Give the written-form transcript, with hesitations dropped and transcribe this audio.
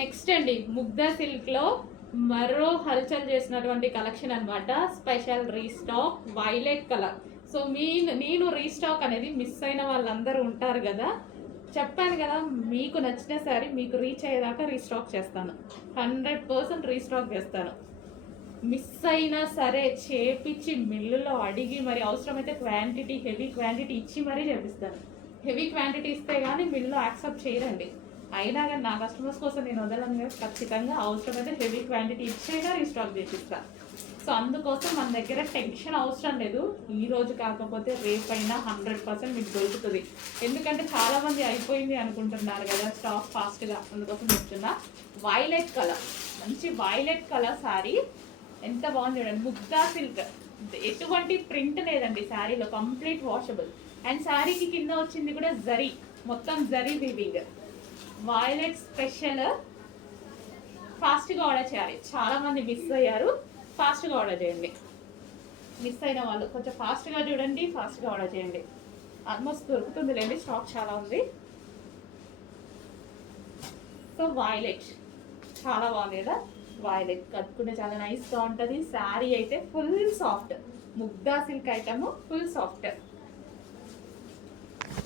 Next అండి ముగ్ధా silk లో మరో హల్చల్ చేసినటువంటి కలెక్షన్ అన్నమాట. Special restock violet colour. So నేను రీస్టాక్ అనేది మిస్ అయిన వాళ్ళందరూ ఉంటారు కదా, చెప్పాను కదా, మీకు నచ్చిన సారీ మీకు రీచ్ అయ్యేదాకా రీస్టాక్ చేస్తాను. 100% రీస్టాక్ చేస్తాను. మిస్ అయినా సరే చేపించి మిల్లులో అడిగి మరి అవసరమైతే క్వాంటిటీ హెవీ క్వాంటిటీ ఇచ్చి మరీ చేపిస్తాను. హెవీ క్వాంటిటీ ఇస్తే కానీ మిల్లు యాక్సెప్ట్ చేయరండి. అయినా కానీ నా కస్టమర్స్ కోసం నేను వదలను కదా, ఖచ్చితంగా అవసరమైతే హెవీ క్వాంటిటీ ఇచ్చైనా రీస్టాక్ చేపిస్తాను. సో అందుకోసం మన దగ్గర టెన్షన్ అవసరం లేదు. ఈ రోజు కాకపోతే రేపైనా 100% మీకు దొరుకుతుంది. ఎందుకంటే చాలామంది అయిపోయింది అనుకుంటున్నారు కదా స్టాక్ ఫాస్ట్గా, అందుకోసం చెప్తున్నా. వైలెట్ కలర్, మంచి వైలెట్ కలర్ శారీ ఎంత బాగుంది చూడండి. ముగ్ధా సిల్క్, ఎటువంటి ప్రింట్ లేదండి శారీలో, కంప్లీట్ వాషబుల్. అండ్ శారీకి కింద వచ్చింది కూడా జరీ, మొత్తం జరీ వీవింగ్. Violet special. ఫాస్ట్గా ఆర్డర్ చేయాలి, చాలా మంది మిస్ అయ్యారు. ఫాస్ట్గా ఆర్డర్ చేయండి. మిస్ అయిన వాళ్ళు కొంచెం ఫాస్ట్గా చూడండి, ఫాస్ట్గా ఆర్డర్ చేయండి. ఆల్మోస్ట్ దొరుకుతుంది లేండి, స్టాక్ చాలా ఉంది. సో వైలెట్ చాలా బాగుంది కదా. వైలెట్ కట్టుకుంటే చాలా నైస్గా ఉంటుంది. శారీ అయితే ఫుల్ సాఫ్ట్, ముగ్ధా సిల్క్ ఐటమ్ ఫుల్ సాఫ్ట్.